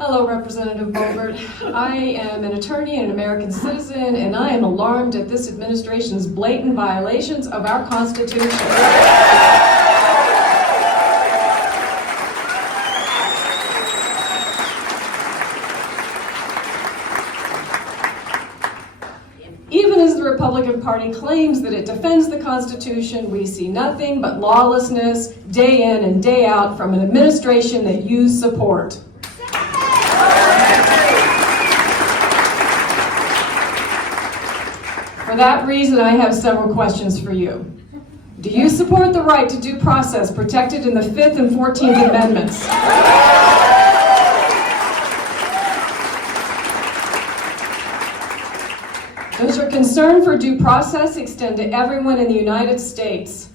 Hello, Representative Boebert. I am an attorney and an American citizen, and I am alarmed at this administration's blatant violations of our Constitution. Even as the Republican Party claims that it defends the Constitution, we see nothing but lawlessness day in and day out from an administration that you support. For that reason, I have several questions for you. Do you support the right to due process protected in the 5th and 14th Amendments? Does your concern for due process extend to everyone in the United States?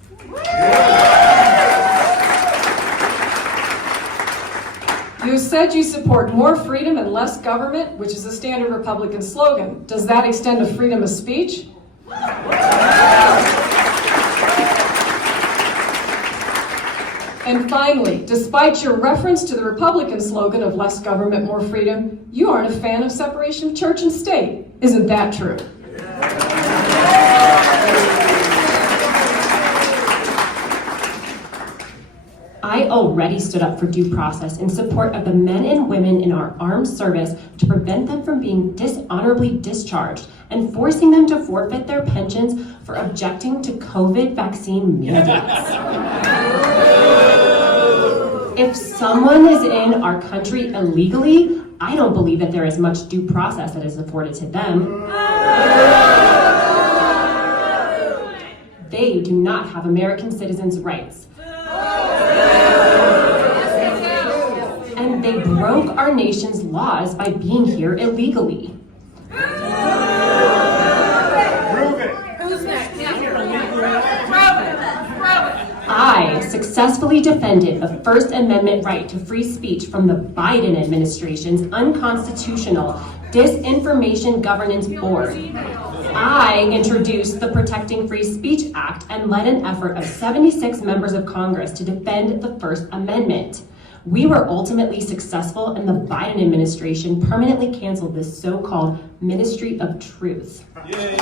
You said you support more freedom and less government, which is a standard Republican slogan. Does that extend to freedom of speech? And finally, despite your reference to the Republican slogan of less government, more freedom, you aren't a fan of separation of church and state. Isn't that true? I already stood up for due process in support of the men and women in our armed service to prevent them from being dishonorably discharged and forcing them to forfeit their pensions for objecting to COVID vaccine mandates. If someone is in our country illegally, I don't believe that there is much due process that is afforded to them. They do not have American citizens' rights. And they broke our nation's laws by being here illegally. I successfully defended the First Amendment right to free speech from the Biden administration's unconstitutional Disinformation Governance Board. I introduced the Protecting Free Speech Act and led an effort of 76 members of Congress to defend the First Amendment. We were ultimately successful, and the Biden administration permanently canceled this so-called Ministry of Truth. Yay.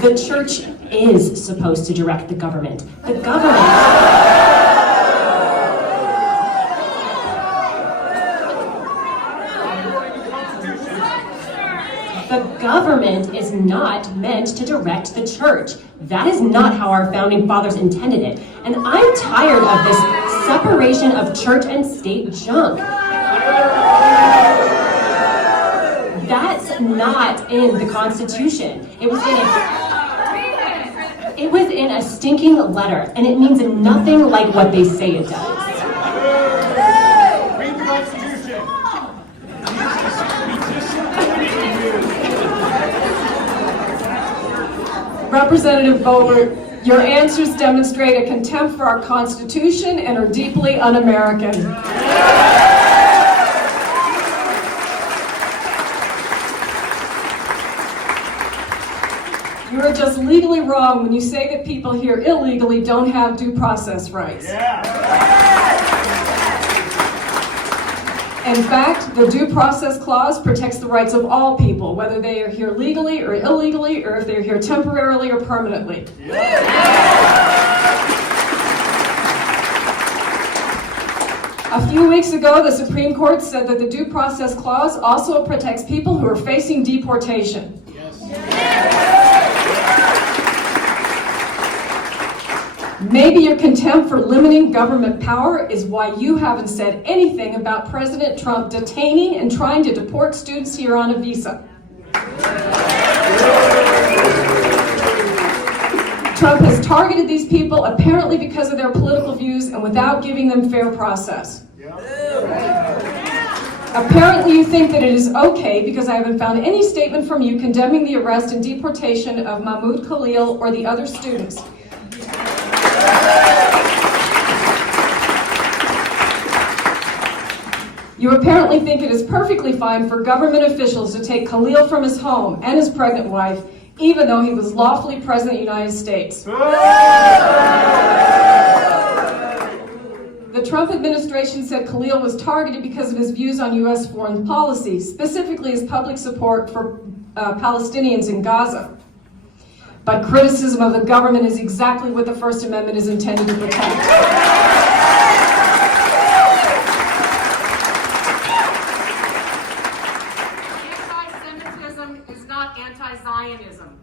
The church is supposed to direct the government. The government is not meant to direct the church. That is not how our founding fathers intended it. And I'm tired of this separation of church and state junk. That's not in the Constitution. It was in a stinking letter, and it means nothing like what they say it does. Read the Constitution. Representative Boebert, your answers demonstrate a contempt for our Constitution and are deeply un-American. You are just legally wrong when you say that people here illegally don't have due process rights. In fact, the Due Process Clause protects the rights of all people, whether they are here legally or illegally, or if they're here temporarily or permanently. A few weeks ago, the Supreme Court said that the Due Process Clause also protects people who are facing deportation. Maybe your contempt for limiting government power is why you haven't said anything about President Trump detaining and trying to deport students here on a visa. Trump has targeted these people apparently because of their political views and without giving them fair process. Apparently you think that it is okay because I haven't found any statement from you condemning the arrest and deportation of Mahmoud Khalil or the other students. You apparently think it is perfectly fine for government officials to take Khalil from his home and his pregnant wife, even though he was lawfully president of the United States. The The Trump administration said Khalil was targeted because of his views on U.S. foreign policy, specifically his public support for Palestinians in Gaza. But criticism of the government is exactly what the First Amendment is intended to protect. Anti-Semitism is not anti-Zionism.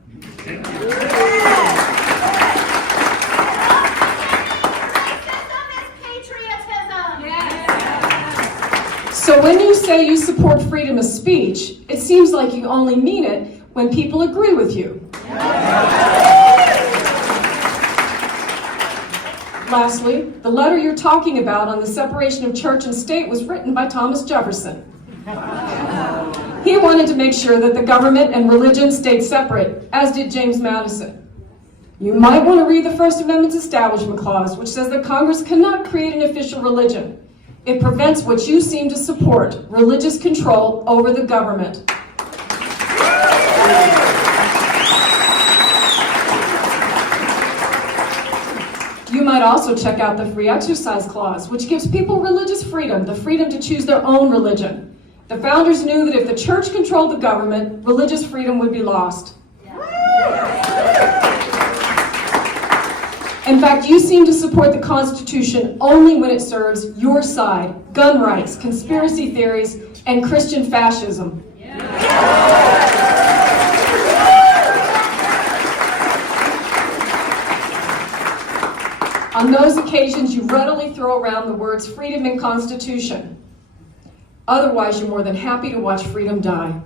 So when you say you support freedom of speech, it seems like you only mean it when people agree with you. Lastly, the letter you're talking about on the separation of church and state was written by Thomas Jefferson. He wanted to make sure that the government and religion stayed separate, as did James Madison. You might want to read the First Amendment's Establishment Clause, which says that Congress cannot create an official religion. It prevents what you seem to support, religious control over the government. You might also check out the Free Exercise Clause, which gives people religious freedom, the freedom to choose their own religion. The founders knew that if the church controlled the government, religious freedom would be lost. In fact, you seem to support the Constitution only when it serves your side: gun rights, conspiracy theories, and Christian fascism. On those occasions, you readily throw around the words freedom and Constitution. Otherwise, you're more than happy to watch freedom die.